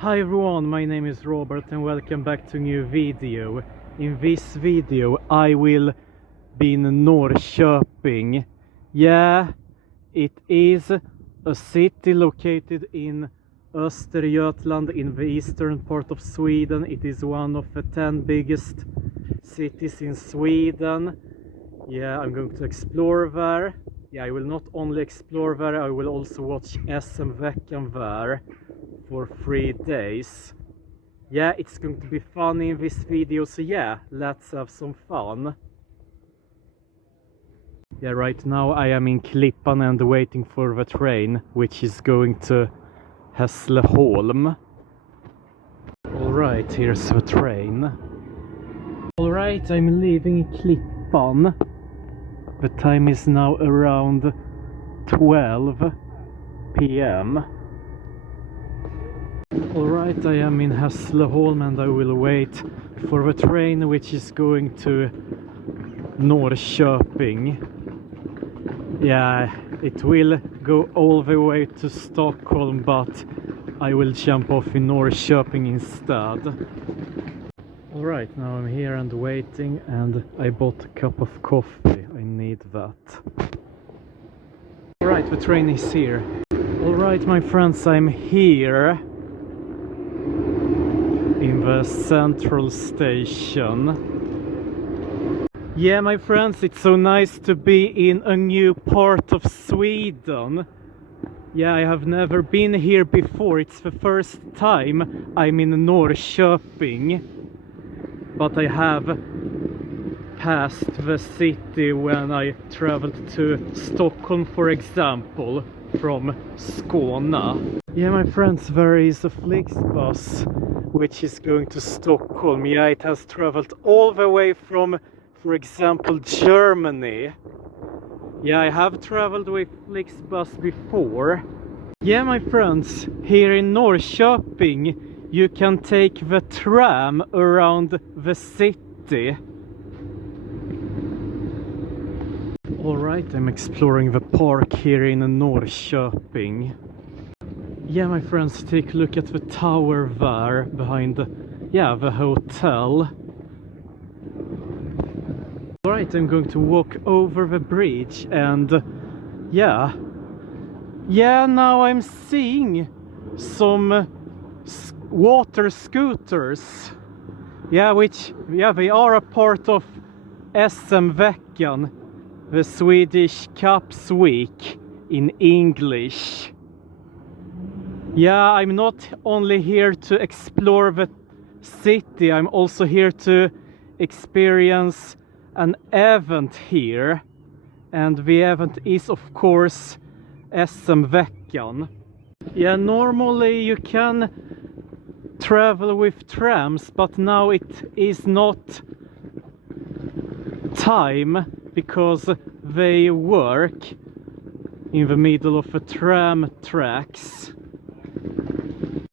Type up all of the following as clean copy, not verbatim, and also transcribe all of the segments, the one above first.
Hi everyone, my name is Robert and welcome back to a new video. In this video I will be in Norrköping. Yeah, it is a city located in Östergötland in the eastern part of Sweden. It is one of the 10 biggest cities in Sweden. Yeah, I'm going to explore there. Yeah, I will not only explore there, I will also watch SM-veckan there for 3 days. Yeah, it's going to be fun in this video, so yeah, let's have some fun. Yeah, right now I am in Klippan and waiting for the train, which is going to Hässleholm. Alright, here's the train. Alright, I'm leaving Klippan. The time is now around 12 p.m. Alright, I am in Hässleholm and I will wait for the train which is going to Norrköping. Yeah, it will go all the way to Stockholm, but I will jump off in Norrköping instead. Alright, now I'm here and waiting, and I bought a cup of coffee. I need that. Alright, the train is here. Alright, my friends, I'm here in the central station. Yeah, my friends, it's so nice to be in a new part of Sweden. Yeah, I have never been here before. It's the first time I'm in Norrköping. But I have passed the city when I traveled to Stockholm, for example, from Skåne. Yeah, my friends, there is a Flixbus which is going to Stockholm. Yeah, it has traveled all the way from, for example, Germany. Yeah, I have traveled with Flixbus before. Yeah, my friends, here in Norrköping you can take the tram around the city. Alright, I'm exploring the park here in Norrköping. Yeah, my friends, take a look at the tower there behind the hotel. Alright, I'm going to walk over the bridge and yeah, now I'm seeing some water scooters. Yeah, they are a part of SM-veckan, the Swedish Cups Week in English. Yeah, I'm not only here to explore the city, I'm also here to experience an event here. And the event is, of course, SM-veckan. Yeah, normally you can travel with trams, but now it is not time because they work in the middle of the tram tracks.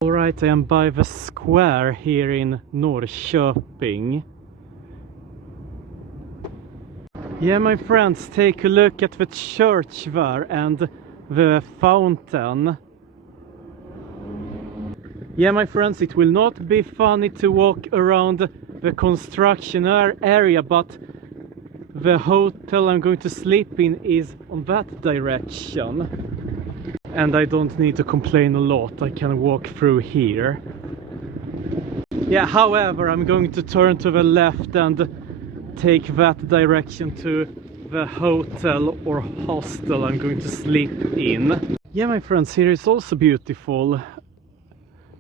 Alright, I am by the square here in Norrköping. Yeah, my friends, take a look at the church there and the fountain. Yeah, my friends, it will not be funny to walk around the construction area, but the hotel I'm going to sleep in is on that direction. And I don't need to complain a lot, I can walk through here. Yeah, however, I'm going to turn to the left and take that direction to the hotel or hostel I'm going to sleep in. Yeah, my friends, here is also beautiful.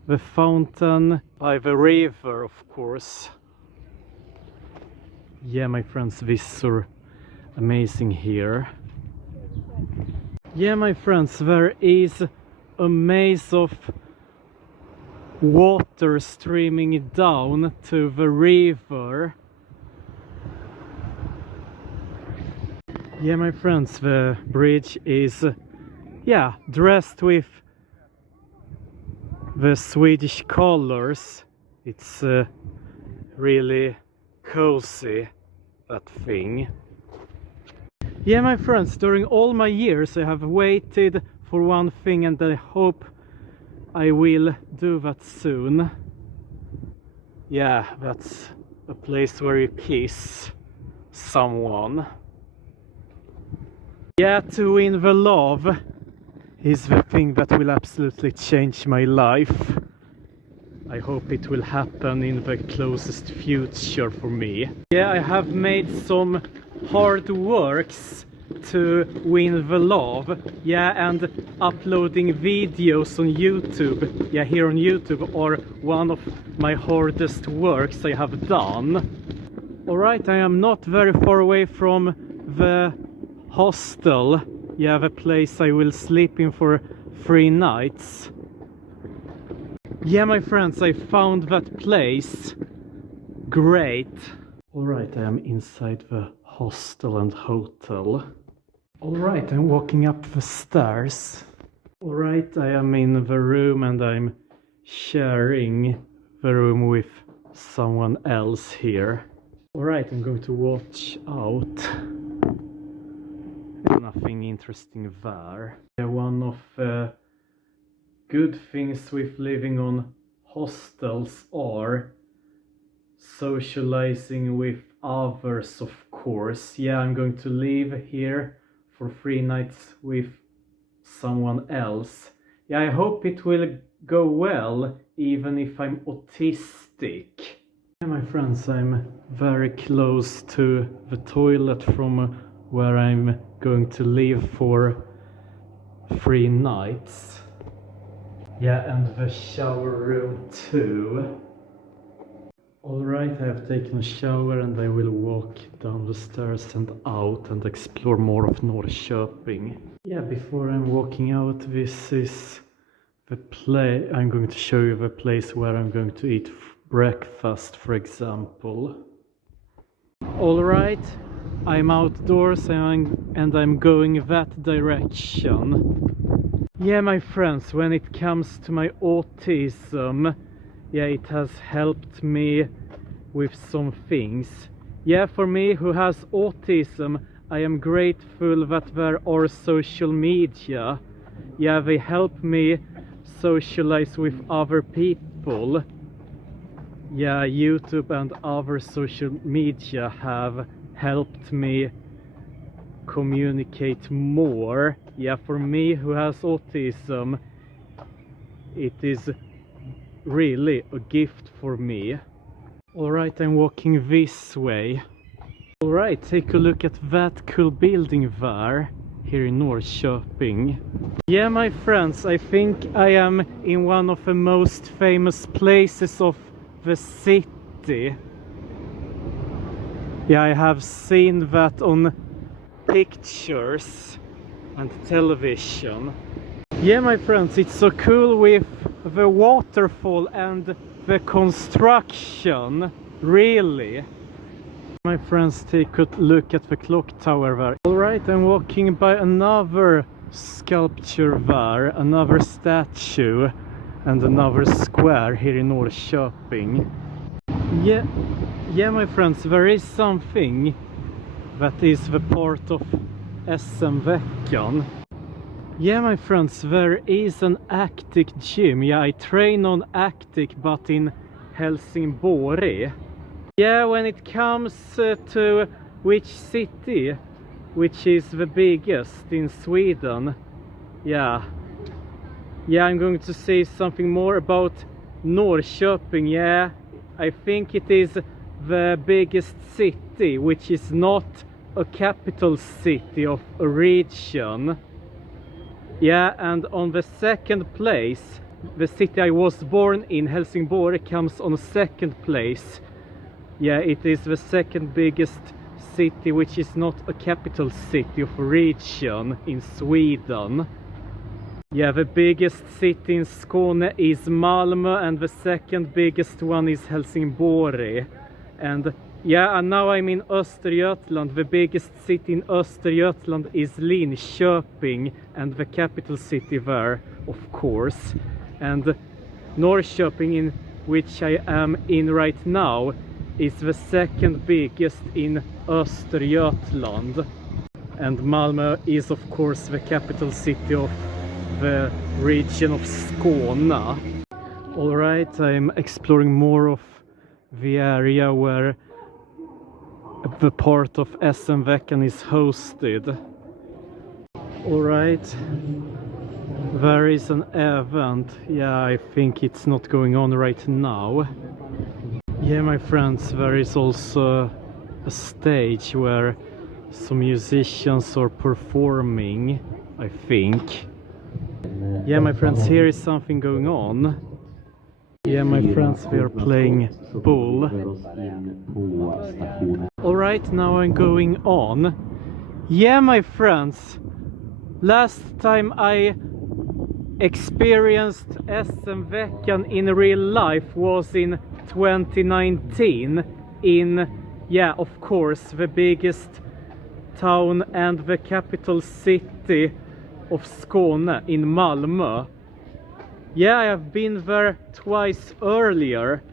The fountain by the river, of course. Yeah, my friends, this is amazing here. Yeah, my friends, there is a maze of water streaming down to the river. Yeah, my friends, the bridge is dressed with the Swedish colors. It's really cozy, that thing. Yeah, my friends, during all my years I have waited for one thing, and I hope I will do that soon. Yeah, that's a place where you kiss someone. Yeah, to win the love is the thing that will absolutely change my life. I hope it will happen in the closest future for me. Yeah, I have made some hard works to win the love. Yeah, and uploading videos on YouTube, yeah, here on YouTube, are one of my hardest works I have done. Alright, I am not very far away from the hostel. Yeah, the place I will sleep in for 3 nights. Yeah, my friends, I found that place. Great. Alright, I am inside the hostel and hotel. Alright, I'm walking up the stairs. Alright, I am in the room and I'm sharing the room with someone else here. Alright, I'm going to watch out. Nothing interesting there. Yeah, one of the good things with living on hostels are socializing with others, of course. Yeah, I'm going to live here for 3 nights with someone else. Yeah, I hope it will go well, even if I'm autistic. Yeah, my friends, I'm very close to the toilet from where I'm going to live for 3 nights. Yeah, and the shower room too. Alright, I have taken a shower and I will walk down the stairs and out and explore more of Norrköping. Yeah, before I'm walking out, this is the place. I'm going to show you the place where I'm going to eat breakfast, for example. Alright, I'm outdoors and I'm going that direction. Yeah, my friends, when it comes to my autism, yeah, it has helped me with some things. Yeah, for me who has autism, I am grateful that there are social media. Yeah, they help me socialize with other people. Yeah, YouTube and other social media have helped me communicate more. Yeah, for me who has autism, it is really a gift for me. Alright, I'm walking this way. Alright, take a look at that cool building there, here in Norrköping. Yeah, my friends, I think I am in one of the most famous places of the city. Yeah, I have seen that on pictures and television. Yeah, my friends, it's so cool with the waterfall and the construction, really. My friends, take a look at the clock tower there. Alright, I'm walking by another sculpture there, another statue and another square here in Norrköping. Yeah, my friends, there is something that is the part of SM-veckan. Yeah, my friends, there is an Actic gym. Yeah, I train on Actic, but in Helsingborg. Yeah, when it comes to which city, which is the biggest in Sweden, yeah, I'm going to say something more about Norrköping. Yeah, I think it is the biggest city, which is not a capital city of a region. Yeah, and on the second place, the city I was born in, Helsingborg, comes on second place. Yeah, it is the second biggest city, which is not a capital city of a region in Sweden. Yeah, the biggest city in Skåne is Malmö and the second biggest one is Helsingborg. And yeah, and now I'm in Östergötland. The biggest city in Östergötland is Linköping, and the capital city there, of course. And Norrköping, in which I am in right now, is the second biggest in Östergötland. And Malmö is, of course, the capital city of the region of Skåne. Alright, I'm exploring more of the area where the part of SM-veckan is hosted. Alright, there is an event. Yeah, I think it's not going on right now. Yeah, my friends, there is also a stage where some musicians are performing, I think. Yeah, my friends, here is something going on. Yeah, my friends, we are playing bull. Alright, now I'm going on. Yeah, my friends, last time I experienced SM-veckan in real life was in 2019 in, yeah, of course, the biggest town and the capital city of Skåne, in Malmö. Yeah, I have been there twice earlier,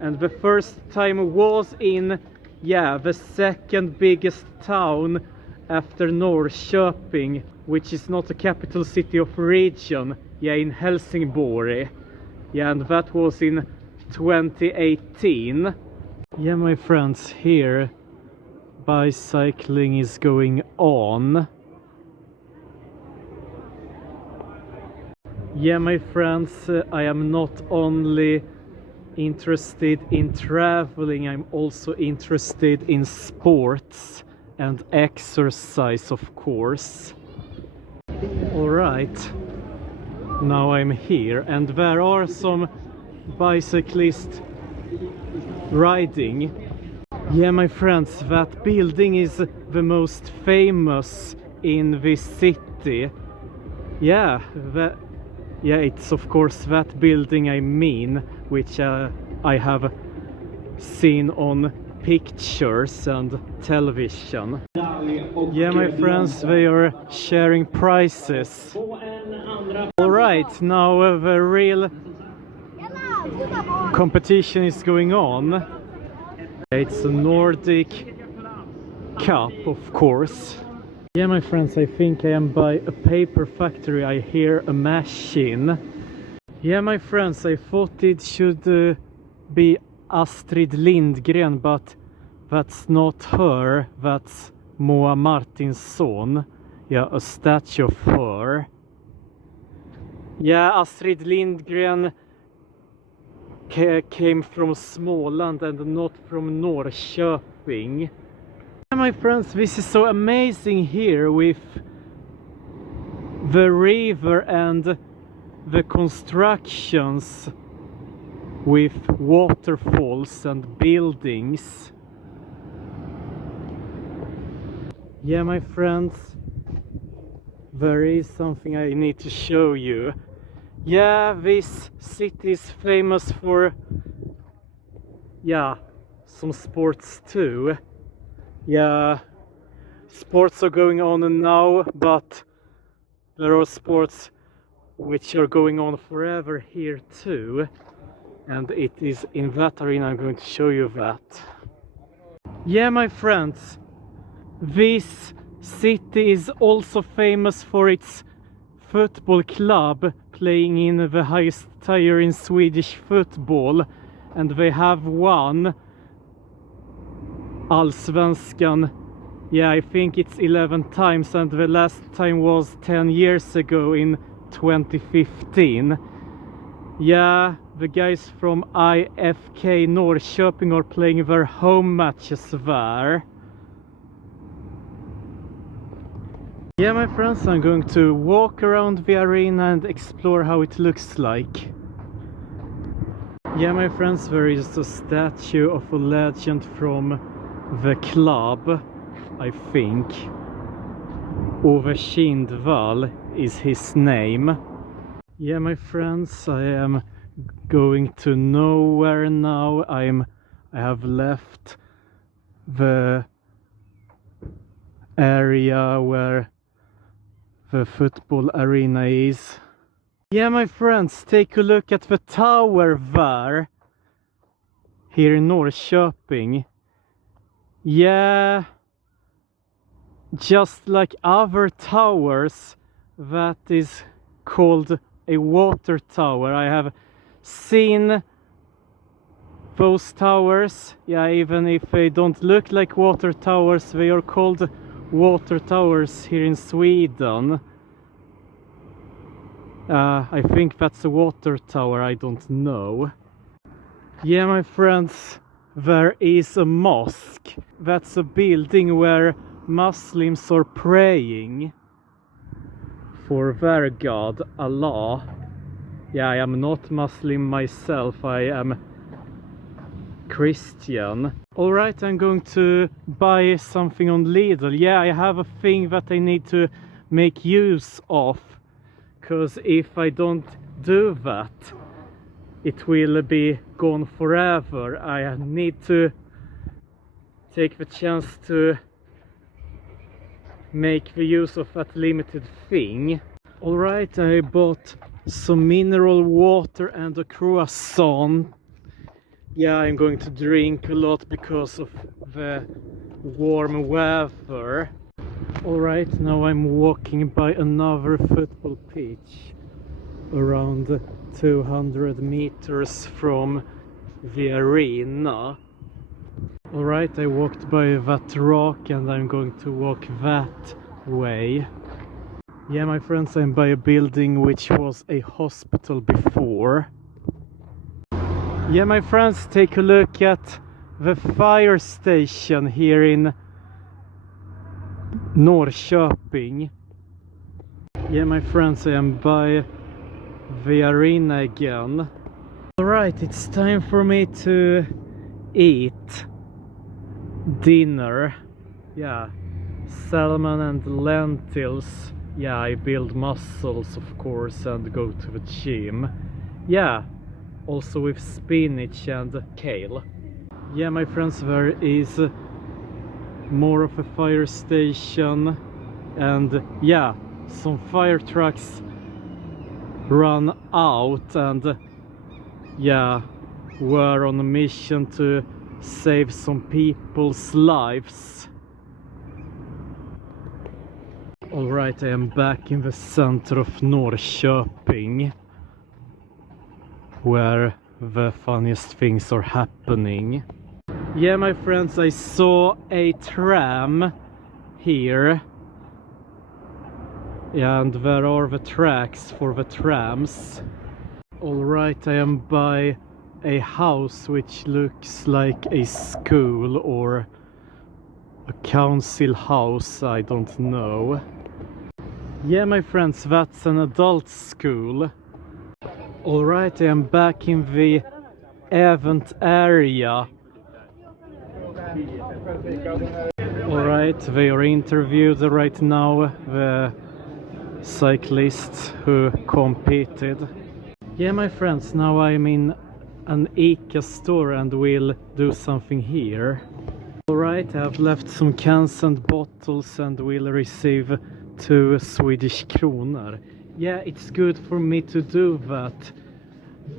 and the first time was in, yeah, the second biggest town after Norrköping, which is not the capital city of region, yeah, in Helsingborg. Yeah, and that was in 2018. Yeah, my friends, here bicycling is going on. Yeah, my friends, I am not only interested in traveling, I'm also interested in sports and exercise, of course. Alright, now I'm here, and there are some bicyclists riding. Yeah, my friends, that building is the most famous in this city. Yeah, it's of course that building I mean, which I have seen on pictures and television. Yeah, my friends, they are sharing prices. Alright, now the real competition is going on. It's a Nordic Cup, of course. Yeah, my friends, I think I am by a paper factory. I hear a machine. Yeah, my friends, I thought it should be Astrid Lindgren, but that's not her. That's Moa Martinsson. Yeah, a statue of her. Yeah, Astrid Lindgren came from Småland and not from Norrköping. My friends, this is so amazing here with the river and the constructions with waterfalls and buildings. Yeah, my friends, there is something I need to show you. Yeah, this city is famous for, yeah, some sports too. Yeah, sports are going on now, but there are sports which are going on forever here too. And it is in that arena. I'm going to show you that. Yeah, my friends, this city is also famous for its football club playing in the highest tier in Swedish football, and they have won Allsvenskan, yeah, I think it's 11 times, and the last time was 10 years ago in 2015. Yeah, the guys from IFK Norrköping are playing their home matches there. Yeah, my friends, I'm going to walk around the arena and explore how it looks like. Yeah, my friends, there is a statue of a legend from the club, I think. Ove Kindvall is his name. Yeah, my friends, I am going to nowhere now. I have left the area where the football arena is. Yeah, my friends, take a look at the tower there, here in Norrköping. Yeah, just like other towers, that is called a water tower. I have seen those towers, yeah, even if they don't look like water towers, they are called water towers here in Sweden. I think that's a water tower, I don't know. Yeah, my friends, there is a mosque. That's a building where Muslims are praying for their God, Allah. Yeah, I am not Muslim myself, I am Christian. Alright, I'm going to buy something on Lidl. Yeah, I have a thing that I need to make use of, because if I don't do that, it will be gone forever. I need to take the chance to make the use of that limited thing. Alright, I bought some mineral water and a croissant. Yeah, I'm going to drink a lot because of the warm weather. Alright, now I'm walking by another football pitch around 200 meters from the arena. Alright, I walked by that rock and I'm going to walk that way. Yeah, my friends, I'm by a building which was a hospital before. Yeah, my friends, take a look at the fire station here in Norrköping. Yeah, my friends, I am by the arena again. Alright, it's time for me to eat dinner. Yeah, salmon and lentils. Yeah, I build muscles, of course, and go to the gym. Yeah, also with spinach and kale. Yeah, my friends, there is more of a fire station, and yeah, some fire trucks run out and yeah, we're on a mission to save some people's lives. Alright, I am back in the center of Norrköping, where the funniest things are happening. Yeah, my friends, I saw a tram here. Yeah, and there are the tracks for the trams. Alright, I am by a house which looks like a school or a council house, I don't know. Yeah, my friends, that's an adult school. Alright, I am back in the event area. Alright, they are interviewed right now, the cyclists who competed. Yeah, my friends, now I'm in an ICA store and will do something here. Alright, I have left some cans and bottles and will receive 2 Swedish kronor. Yeah, it's good for me to do that.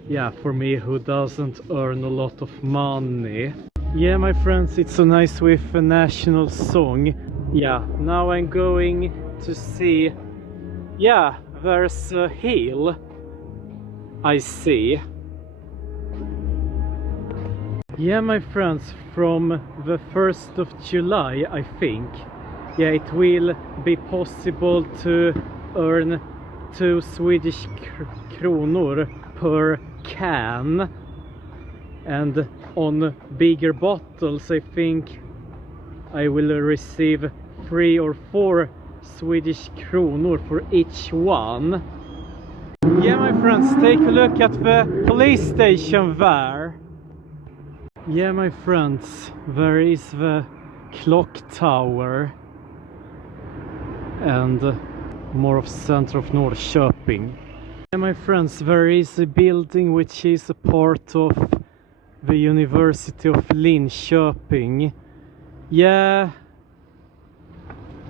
Yeah, for me who doesn't earn a lot of money. Yeah, my friends, it's so nice with a national song. Yeah, now I'm going to see. Yeah, there's a hill I see. Yeah, my friends, from the 1st of July, I think, yeah, it will be possible to earn 2 Swedish kronor per can. And on bigger bottles, I think I will receive 3 or 4 Swedish kronor for each one. Yeah, my friends, take a look at the police station there. Yeah, my friends, there is the clock tower and more of center of Norrköping. Yeah, my friends, there is a building which is a part of the University of Linköping. Yeah,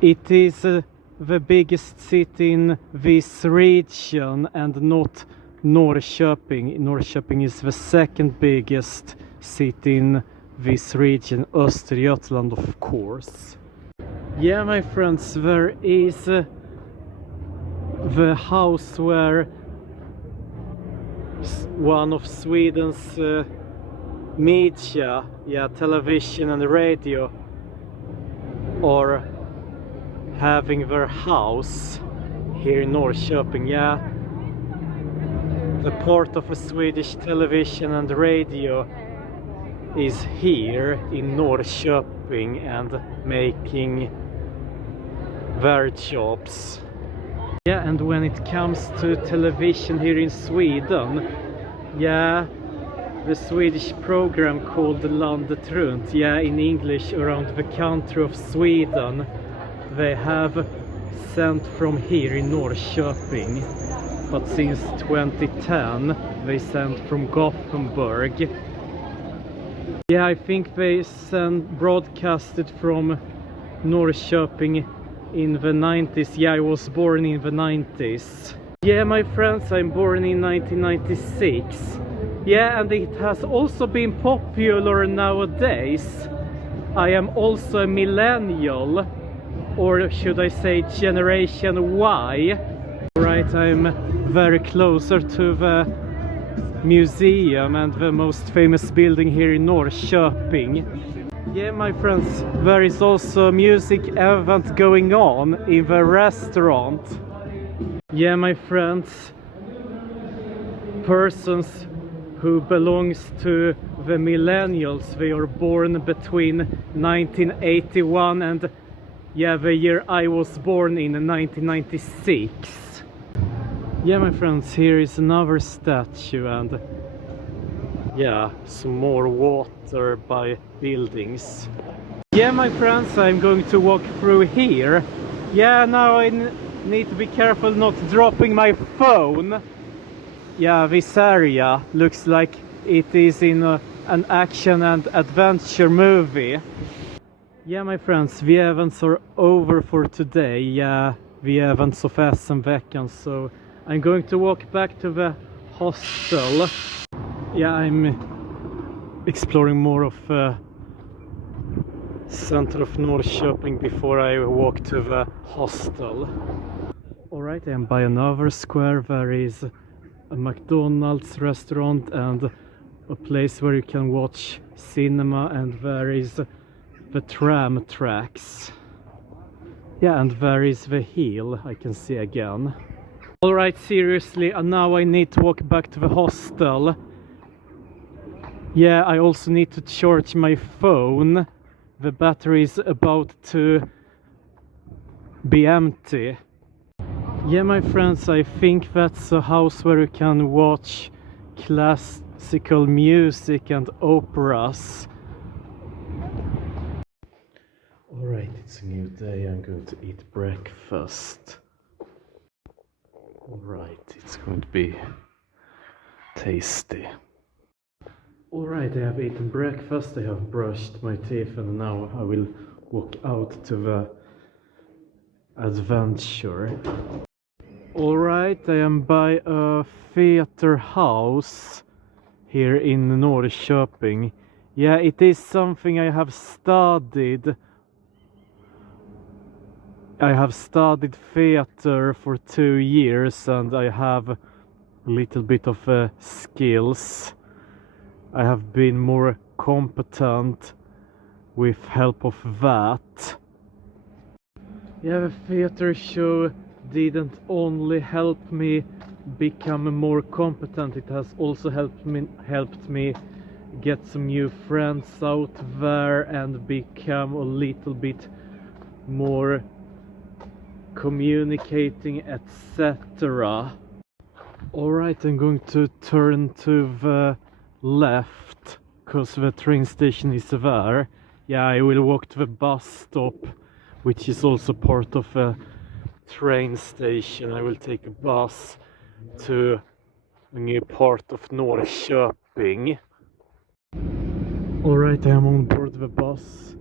it is the biggest city in this region and not Norrköping. Norrköping is the second biggest city in this region, Östergötland, of course. Yeah, my friends, there is the house where one of Sweden's media, yeah, television and radio, are having their house here in Norrköping. Yeah, the part of a Swedish television and radio is here in Norrköping and making their jobs. Yeah, and when it comes to television here in Sweden, yeah, the Swedish program called Landet Runt, yeah, in English, around the country of Sweden, they have sent from here in Norrköping, but since 2010 they sent from Gothenburg. Yeah, I think they broadcasted from Norrköping in the 90s. Yeah, I was born in the 90s. Yeah, my friends, I'm born in 1996. Yeah, and it has also been popular nowadays. I am also a millennial, or should I say Generation Y. Right, I'm very closer to the museum and the most famous building here in Norrköping. Yeah, my friends, there is also a music event going on in the restaurant. Yeah, my friends, persons who belongs to the millennials, they are born between 1981 and, yeah, the year I was born in 1996. Yeah, my friends, here is another statue and, yeah, some more water by buildings. Yeah, my friends, I'm going to walk through here. Yeah, now I need to be careful not dropping my phone. Yeah, this area looks like it is in an action and adventure movie. Yeah, my friends, the events are over for today. Yeah, the events of SM-veckan, so I'm going to walk back to the hostel. Yeah, I'm exploring more of center of Norrköping before I walk to the hostel. Alright, I am by another square. There is a McDonald's restaurant and a place where you can watch cinema, and there is the tram tracks. Yeah, and there is the hill I can see again. Alright, seriously, and now I need to walk back to the hostel. Yeah, I also need to charge my phone. The battery is about to be empty. Yeah, my friends, I think that's a house where you can watch classical music and operas. Alright, it's a new day. I'm going to eat breakfast. Alright, it's going to be tasty. Alright, I have eaten breakfast, I have brushed my teeth, and now I will walk out to the adventure. Alright, I am by a theater house here in Norrköping. Yeah, it is something I have studied. I have studied theater for 2 years and I have a little bit of skills. I have been more competent with help of that. Yeah, the theater show didn't only help me become more competent, it has also helped me get some new friends out there and become a little bit more communicating, etc. Alright, I'm going to turn to the left because the train station is there. Yeah, I will walk to the bus stop, which is also part of a train station. I will take a bus to a new part of Norrköping. Alright, I am on board the bus.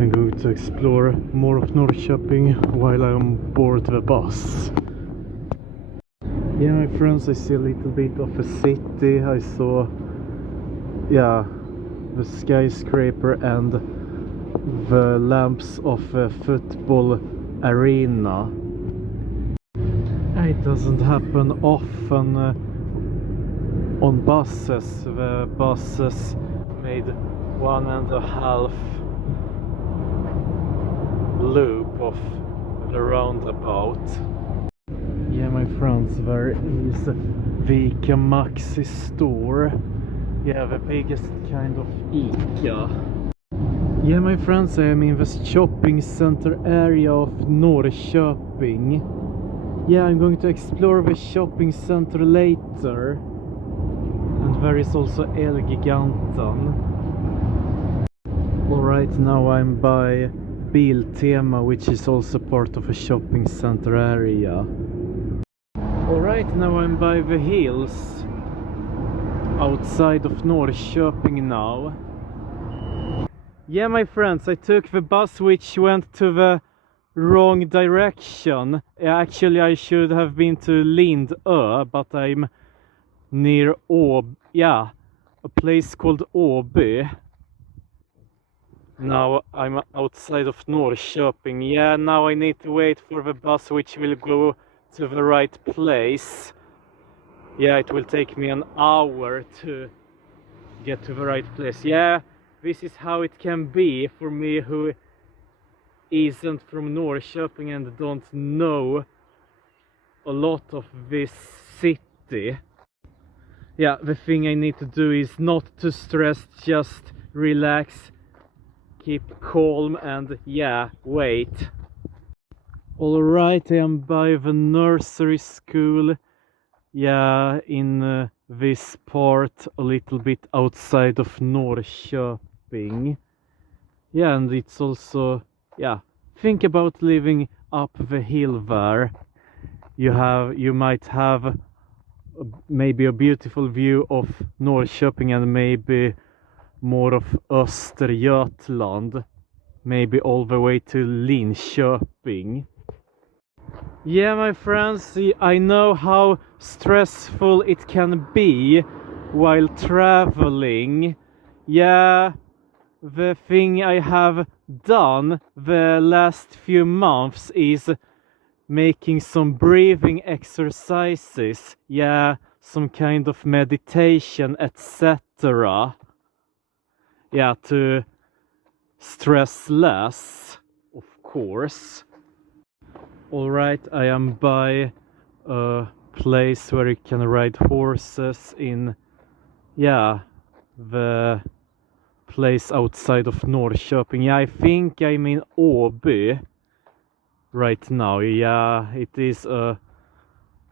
I'm going to explore more of Norrköping while I'm on board the bus. Yeah, my friends, I see a little bit of a city. I saw, yeah, the skyscraper and the lamps of a football arena. it doesn't happen often on buses. The buses made 1.5 loop of the roundabout. Yeah, my friends, there is Vika Maxi store. Yeah, the biggest kind of ICA. Yeah, my friends, I am in the shopping center area of Norrköping. Yeah, I'm going to explore the shopping center later. And there is also Elgiganten. Alright, now I'm by Biltema, which is also part of a shopping center area. Alright, now I'm by the hills outside of Norrköping now. Yeah, my friends, I took the bus which went to the wrong direction. Actually, I should have been to Lindö, but I'm near a place called Åby. Now I'm outside of Norrköping. Yeah, now I need to wait for the bus which will go to the right place. Yeah, it will take me an hour to get to the right place. Yeah, this is how it can be for me who isn't from Norrköping and don't know a lot of this city. Yeah, the thing I need to do is not to stress, just relax, keep calm and yeah, wait. Alright, I am by the nursery school. Yeah, in this part a little bit outside of Norrköping. Yeah, and it's also, yeah, think about living up the hill there. You might have maybe a beautiful view of Norrköping and maybe more of Östergötland, maybe all the way to Linköping. Yeah, my friends, I know how stressful it can be while traveling. Yeah, the thing I have done the last few months is making some breathing exercises. Yeah, some kind of meditation, etc. Yeah, to stress less, of course. Alright, I am by a place where you can ride horses in, yeah, the place outside of Norrköping. Yeah, I think I'm in Åby right now. Yeah, it is a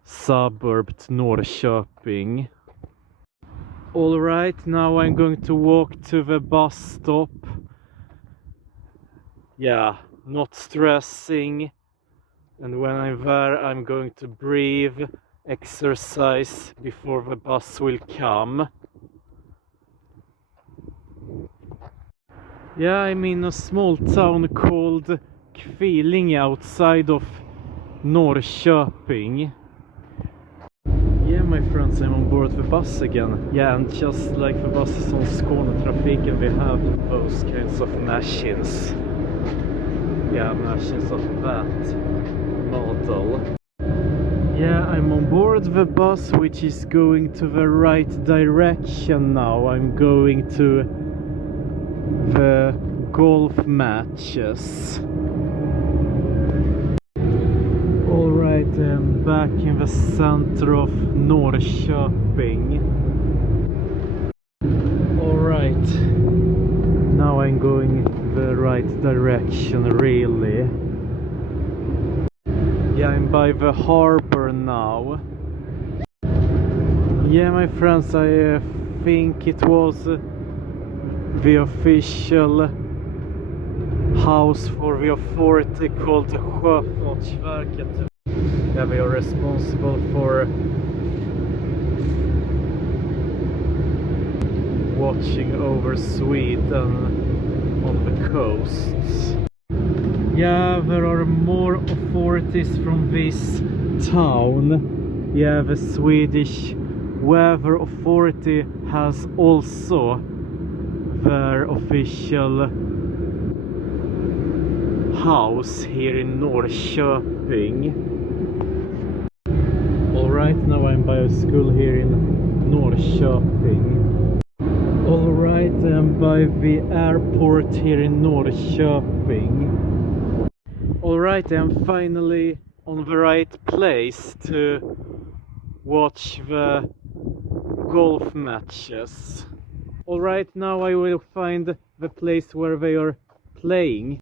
suburb to Norrköping. Alright, now I'm going to walk to the bus stop. Yeah, not stressing. And when I'm there, I'm going to breathe, exercise before the bus will come. Yeah, I'm in a small town called Kvillinge outside of Norrköping. Yeah, my friends, I'm on board the bus again. Yeah, and just like the buses on Skånetrafiken, we have those kinds of machines. Yeah, machines of that model. Yeah, I'm on board the bus which is going to the right direction now. I'm going to the golf matches. Alright, I'm back in the center of Norrköping. Alright, now I'm going the right direction, really. Yeah, I'm by the harbor now. Yeah, my friends, I think it was the official house for the authority called Sjöfartsverket. Yeah, they are responsible for watching over Sweden on the coasts. Yeah, there are more authorities from this town. Yeah, the Swedish Weather Authority has also their official house here in Norrköping. Alright, now I'm by a school here in Norrköping. Alright, I'm by the airport here in Norrköping. Alright, I'm finally on the right place to watch the golf matches. Alright, now I will find the place where they are playing.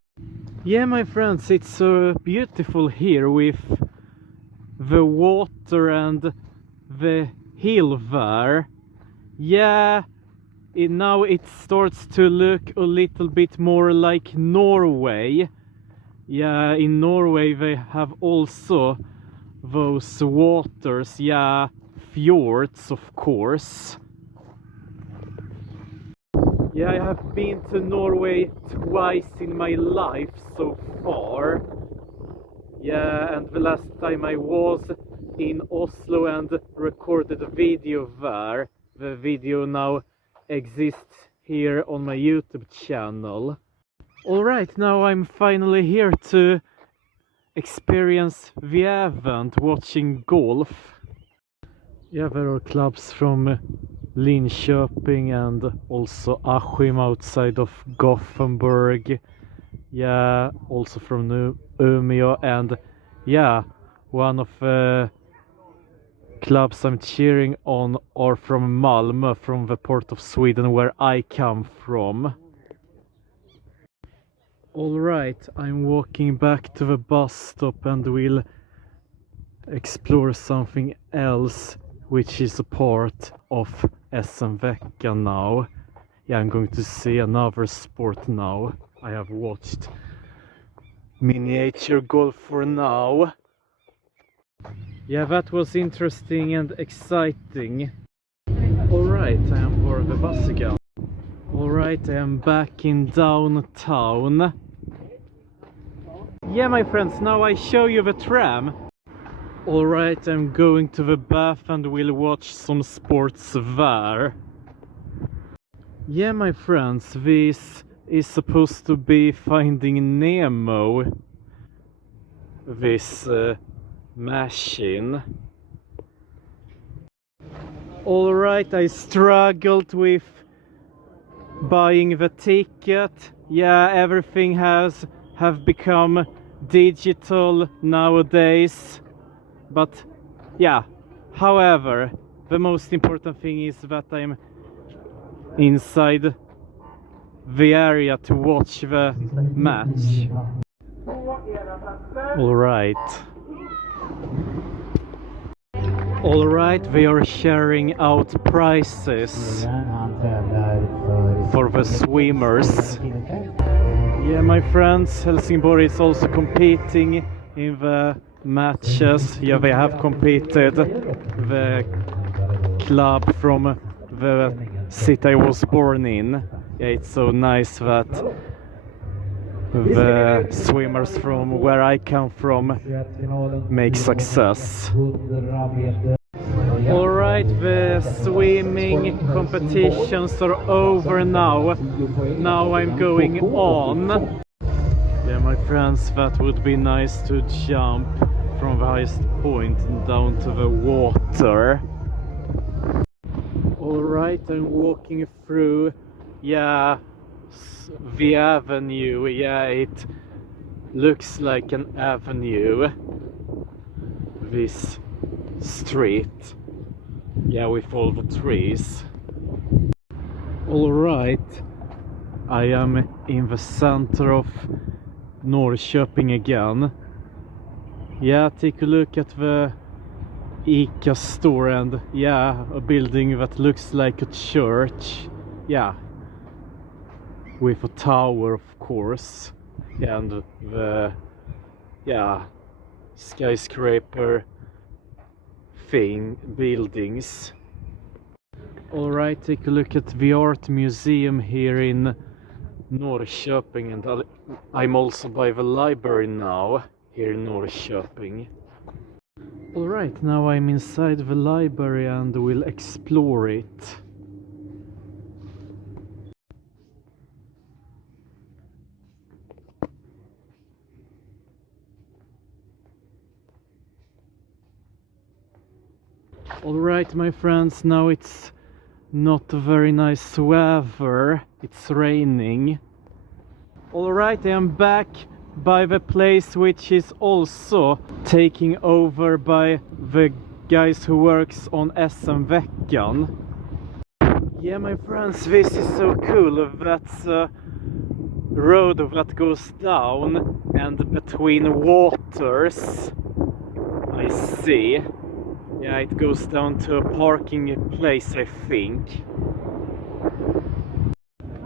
Yeah, my friends, it's so beautiful here with the water and the hill there. Yeah, now it starts to look a little bit more like Norway. Yeah, in Norway they have also those waters, yeah, fjords of course. Yeah, I have been to Norway twice in my life so far. Yeah, and the last time I was in Oslo and recorded a video there. The video now exists here on my YouTube channel. Alright, now I'm finally here to experience the event, watching golf. Yeah, there are clubs from Linköping and also Askim outside of Gothenburg. Yeah, also from Umeå, and yeah, one of the clubs I'm cheering on are from Malmö, from the port of Sweden where I come from. Alright, I'm walking back to the bus stop and will explore something else which is a part of SM-veckan now. Yeah, I'm going to see another sport now. I have watched miniature golf for now. Yeah, that was interesting and exciting. Alright, I am for the bus again. Alright, I am back in downtown. Yeah, my friends, now I show you the tram. Alright, I'm going to the bath and will watch some sports there. Yeah, my friends, this is supposed to be Finding Nemo. This machine. Alright, I struggled with buying the ticket. Yeah, everything have become digital nowadays. But yeah, however, the most important thing is that I'm inside the area to watch the match. Alright, they are sharing out prizes for the swimmers. Yeah, my friends, Helsingborg is also competing in the matches. Yeah, they have competed. The club from the city I was born in. Yeah, it's so nice that the swimmers from where I come from make success. Alright, the swimming competitions are over now. Now I'm going on. Yeah, my friends, that would be nice to jump from the highest point down to the water. Alright, I'm walking through, yeah, the avenue. Yeah, it looks like an avenue, this street. Yeah, with all the trees. Alright, I am in the center of Norrköping again. Yeah, take a look at the ICA store and yeah, a building that looks like a church. Yeah, with a tower of course. Yeah, and the skyscraper thing, buildings. Alright, take a look at the art museum here in Norrköping, and I'm also by the library now here in Norrköping. Alright, now I'm inside the library and will explore it. Alright, my friends, now it's not a very nice weather. It's raining. Alright, I am back by the place which is also taking over by the guys who works on SM-veckan. Yeah, my friends, this is so cool. That's a road that goes down and between waters. I see. Yeah, it goes down to a parking place, I think.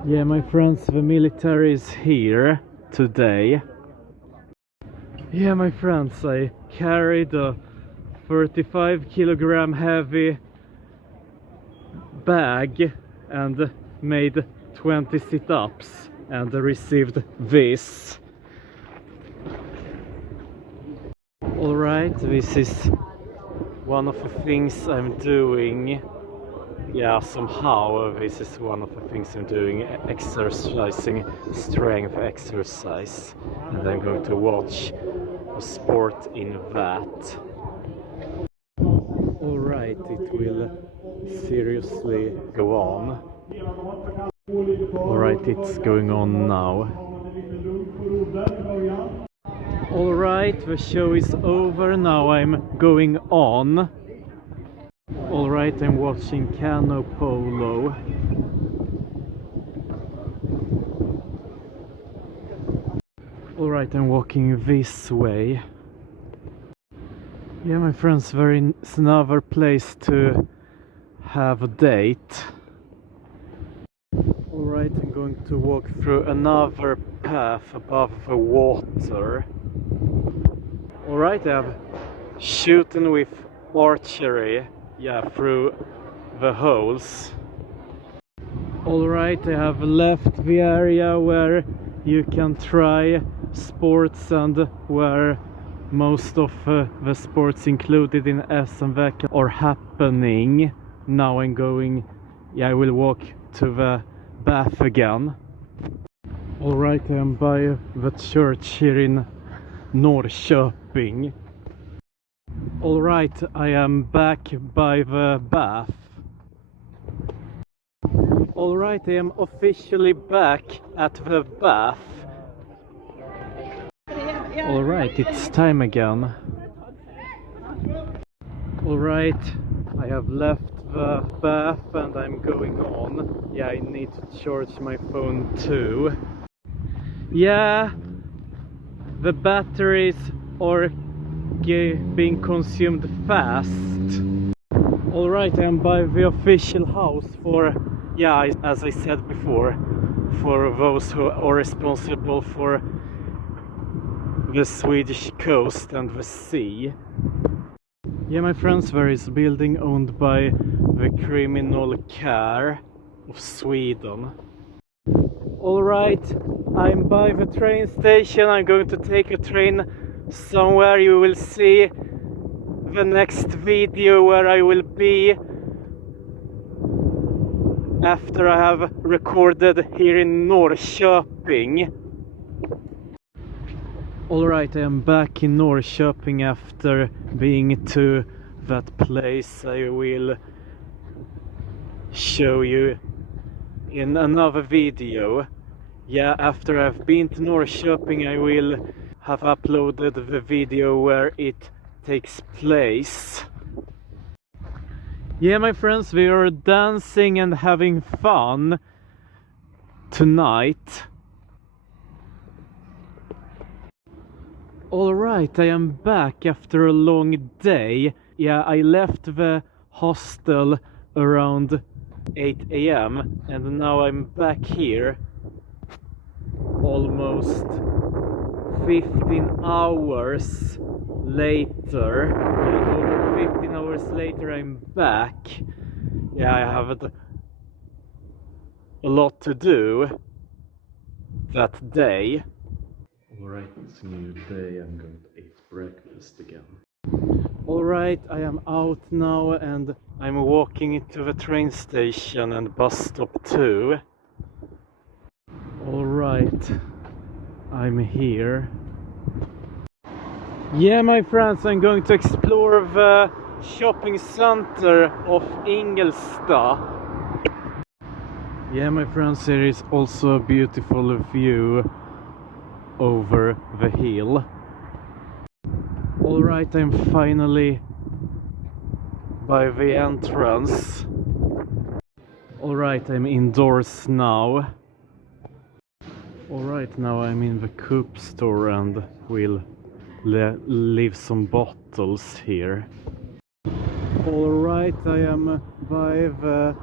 Yeah, my friends, the military is here today. Yeah, my friends, I carried a 35 kilogram heavy bag and made 20 sit-ups and received this. Alright, this is one of the things I'm doing. Yeah, somehow this is one of the things I'm doing, exercising, strength exercise. And I'm going to watch a sport in that. Alright, it will seriously go on. Alright, it's going on now. Alright, the show is over, now I'm going on. Alright, I'm watching cano polo. Alright, I'm walking this way. Yeah, my friends, it's another place to have a date. Alright, I'm going to walk through another path above the water. Alright, I have shooting with archery, yeah, through the holes. Alright, I have left the area where you can try sports and where most of the sports included in SM-veckan are happening. Now I'm going, yeah, I will walk to the bath again. Alright, I am by the church here in Norrköping. Alright, I am back by the bath. Alright, I am officially back at the bath. Alright, it's time again. Alright, I have left the bath and I'm going on. Yeah, I need to charge my phone too. Yeah, the batteries are being consumed fast. Alright, I'm by the official house for, yeah, as I said before, for those who are responsible for the Swedish coast and the sea. Yeah, my friends, there is a building owned by the criminal care of Sweden. Alright, I'm by the train station. I'm going to take a train somewhere. You will see the next video where I will be after I have recorded here in Norrköping. Alright, I am back in Norrköping after being to that place. I will show you in another video. Yeah, after I've been to Norrköping, I will have uploaded the video where it takes place. Yeah, my friends, we are dancing and having fun tonight. Alright, I am back after a long day. Yeah, I left the hostel around 8 AM and now I'm back here almost 15 hours later. Yeah, over 15 hours later I'm back. Yeah, I have a lot to do that day. Alright, it's a new day. I'm going to eat breakfast again. Alright, I am out now and I'm walking to the train station and bus stop too. Alright, I'm here. Yeah, my friends, I'm going to explore the shopping center of Ingelstad. Yeah, my friends, there is also a beautiful view over the hill. Alright, I'm finally by the entrance. Alright, I'm indoors now. Alright, now I'm in the Coop store and will leave some bottles here. Alright, I am by the...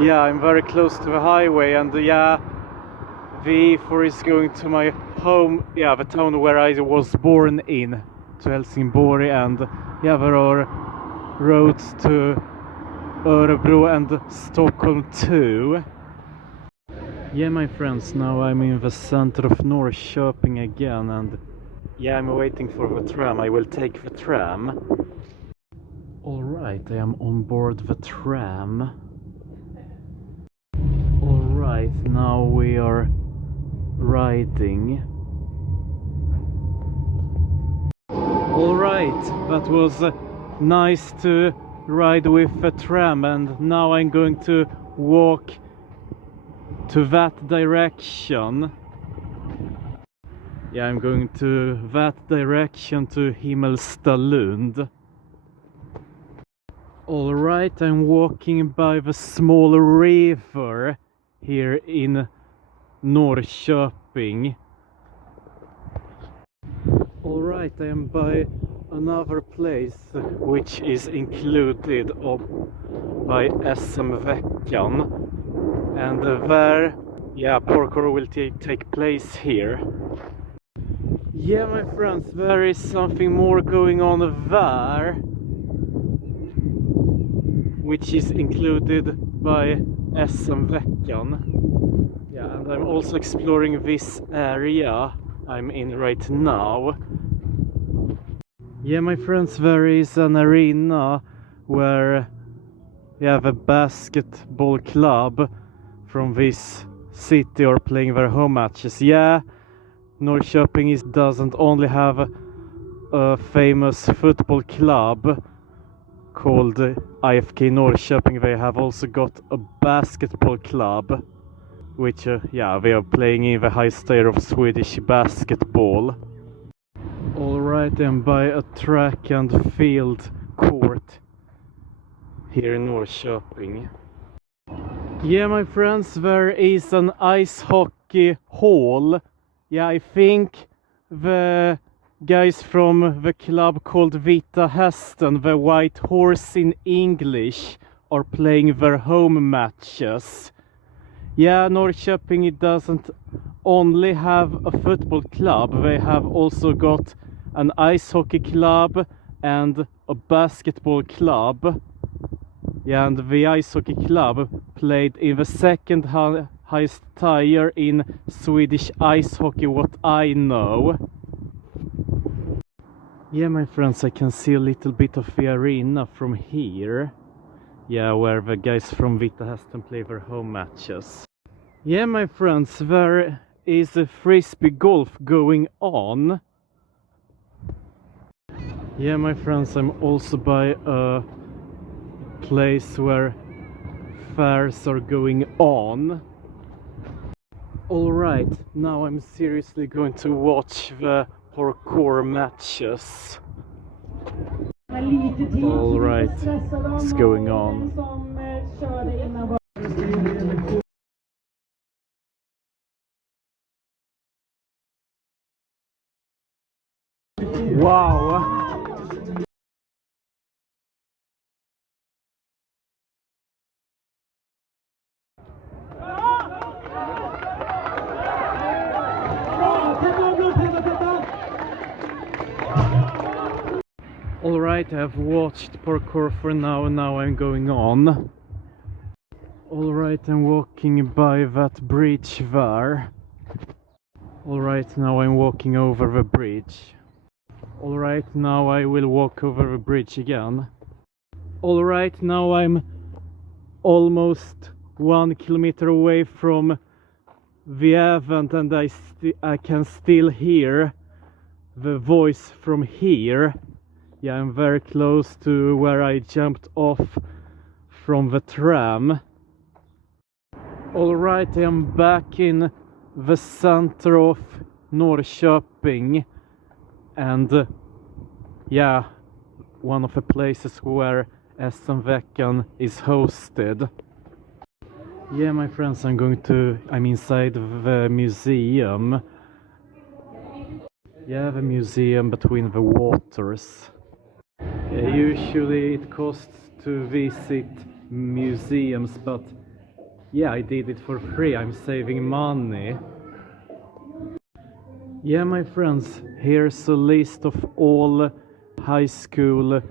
Yeah, I'm very close to the highway, and yeah, the E4 is going to my home, yeah, the town where I was born in, to Helsingborg, and yeah, there are roads to Örebro and Stockholm too. Yeah, my friends, now I'm in the center of Norrköping again, and yeah, I'm waiting for the tram. I will take the tram. Alright, I am on board the tram. Alright, now we are riding. Alright, that was nice to ride with the tram, and now I'm going to walk to that direction. Yeah, I'm going to that direction to Himmelstalund. Alright, I'm walking by the small river here in Norrköping. Alright, I am by another place which is included by SM-veckan, and there, yeah, parkour will take place here. Yeah, my friends, there is something more going on there, which is included by SM-veckan. Yeah, and I'm also exploring this area I'm in right now. Yeah, my friends, there is an arena where, yeah, the basketball club from this city are playing their home matches. Yeah, Norrköping doesn't only have a famous football club called IFK Norrköping, they have also got a basketball club, which yeah, they are playing in the highest tier of Swedish basketball. Alright, I'm by a track and field court here in Norrköping. Yeah, my friends, there is an ice hockey hall. Yeah, I think the guys from the club called Vita Hästen, the White Horse in English, are playing their home matches. Yeah, Norrköping, it doesn't only have a football club, they have also got an ice hockey club and a basketball club. Yeah, and the ice hockey club played in the second highest tier in Swedish ice hockey, what I know. Yeah, my friends, I can see a little bit of the arena from here. Yeah, where the guys from Vita Hästen play their home matches. Yeah, my friends, there is a frisbee golf going on. Yeah, my friends, I'm also by a place where fairs are going on. Alright, now I'm seriously going to watch the parkour matches. Alright, what's going on? Wow! Alright, I've watched parkour for now, now I'm going on. Alright, I'm walking by that bridge there. Alright, now I'm walking over the bridge. Alright, now I will walk over the bridge again. Alright, now I'm almost 1 kilometer away from the event, and I can still hear the voice from here. Yeah, I'm very close to where I jumped off from the tram. Alright, I am back in the center of Norrköping, and yeah, one of the places where SM-veckan is hosted. Yeah, my friends, I'm inside the museum. Yeah, the museum between the waters. Yeah, usually it costs to visit museums, but yeah, I did it for free. I'm saving money. Yeah, my friends, here's a list of all high school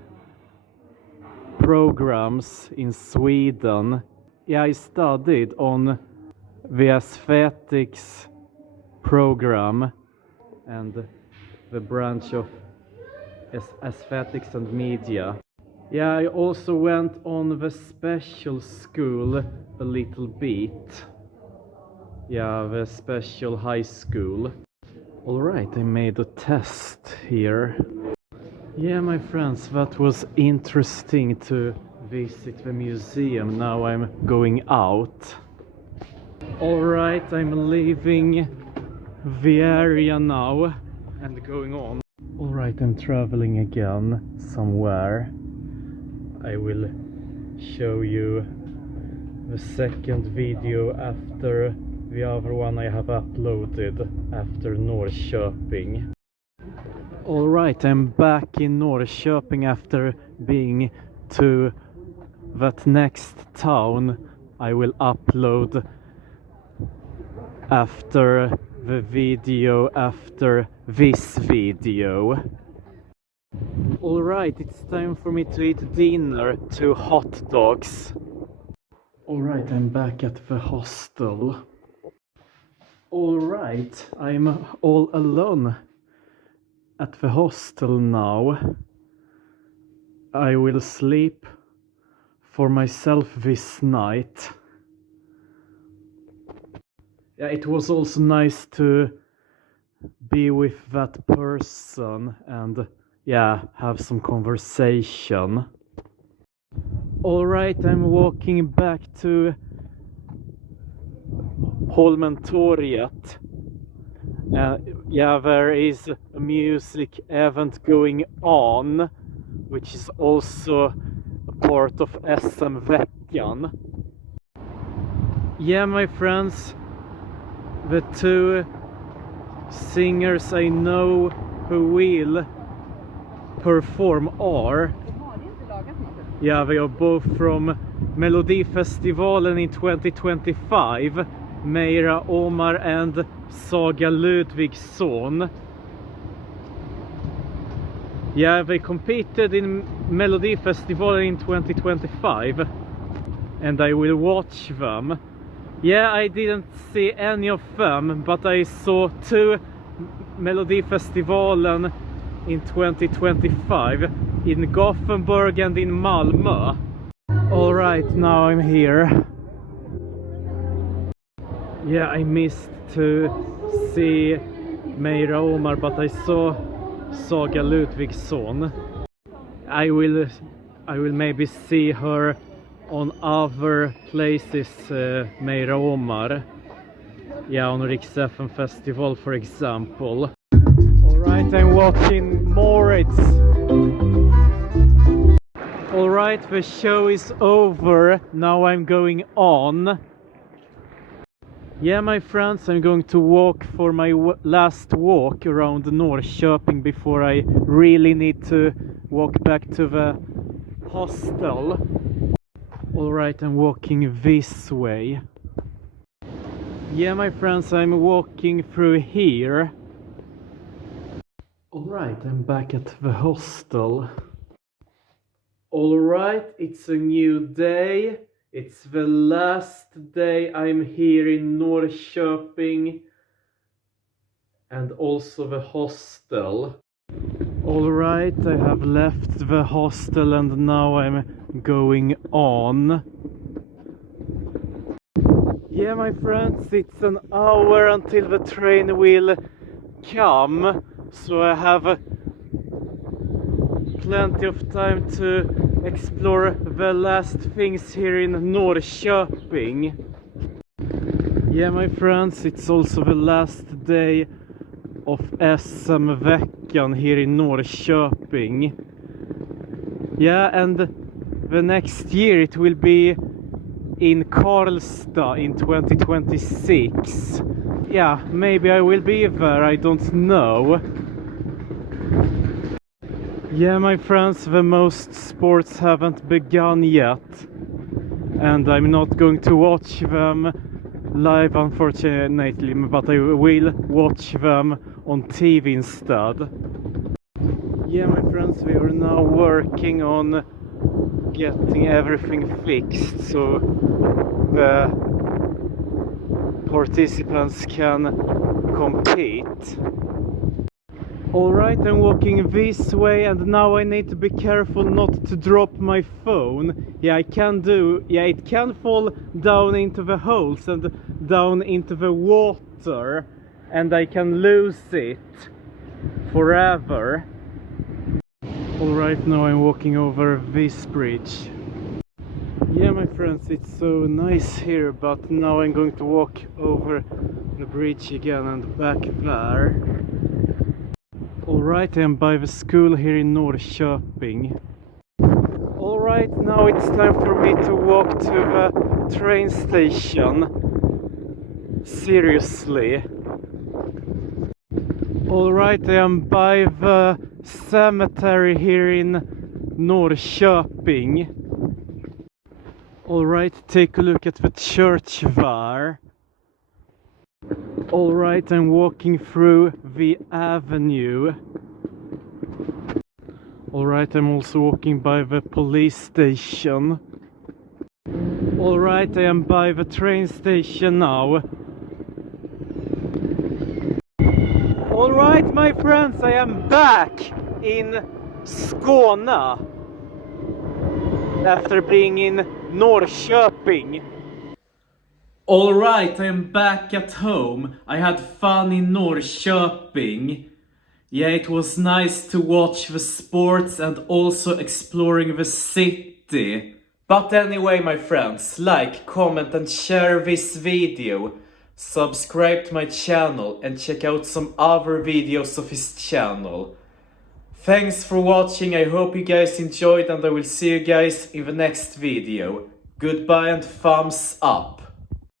programs in Sweden. Yeah, I studied on the aesthetics program and the branch of aesthetics and media. Yeah, I also went on the special school a little bit. Yeah, the special high school. Alright, I made a test here. Yeah, my friends, that was interesting to visit the museum. Now I'm going out. Alright, I'm leaving the area now and going on. Alright, I'm traveling again somewhere. I will show you the second video after the other one I have uploaded after Norrköping. Alright, I'm back in Norrköping after being to that next town I will upload after the video after this video. Alright, it's time for me to eat dinner, 2 hot dogs. Alright, I'm back at the hostel. Alright, I'm all alone at the hostel now. I will sleep for myself this night. Yeah, it was also nice to be with that person and yeah, have some conversation. Alright, I'm walking back to Holmentorget. Yeah, there is a music event going on, which is also a part of SM-veckan. Yeah, my friends, the 2 singers I know who will perform are, yeah, they are both from Melodifestivalen in 2025, Meira Omar and Saga Ludvigsson. Yeah, they competed in Melodifestivalen in 2025 and I will watch them. Yeah, I didn't see any of them, but I saw 2 Melodifestivalen in 2025 in Gothenburg and in Malmö. Alright, now I'm here. Yeah, I missed to see Meira Omar, but I saw Saga Ludvigsson. I will maybe see her on other places, Meira Omar. Yeah, on Riks FM Festival, for example. Alright, I'm watching Moritz. Alright, the show is over. Now I'm going on. Yeah, my friends, I'm going to walk for my last walk around Norrköping before I really need to walk back to the hostel. Alright, I'm walking this way. Yeah, my friends, I'm walking through here. Alright, I'm back at the hostel. Alright, it's a new day. It's the last day I'm here in Norrköping and also the hostel. Alright, I have left the hostel and now I'm going on. Yeah, my friends, it's an hour until the train will come, so I have plenty of time to explore the last things here in Norrköping. Yeah, my friends, it's also the last day of SM-veckan here in Norrköping. Yeah, and the next year it will be in Karlstad in 2026. Yeah, maybe I will be there, I don't know. Yeah, my friends, the most sports haven't begun yet, and I'm not going to watch them live, unfortunately, but I will watch them on TV instead. Yeah, my friends, we are now working on getting everything fixed so the participants can compete. Alright, I'm walking this way, and now I need to be careful not to drop my phone. Yeah, it can fall down into the holes and down into the water, and I can lose it forever. Alright, now I'm walking over this bridge. Yeah, my friends, it's so nice here, but now I'm going to walk over the bridge again and back there. Alright, I am by the school here in Norrköping. Alright, now it's time for me to walk to the train station. Seriously. Alright, I am by the cemetery here in Norrköping. Alright, take a look at the church there. Alright, I'm walking through the avenue. Alright, I'm also walking by the police station. Alright, I am by the train station now. Alright, my friends, I am back in Skåne after being in Norrköping. Alright, I am back at home. I had fun in Norrköping. Yeah, it was nice to watch the sports and also exploring the city. But anyway, my friends, like, comment and share this video. Subscribe to my channel and check out some other videos of his channel. Thanks for watching, I hope you guys enjoyed, and I will see you guys in the next video. Goodbye and thumbs up.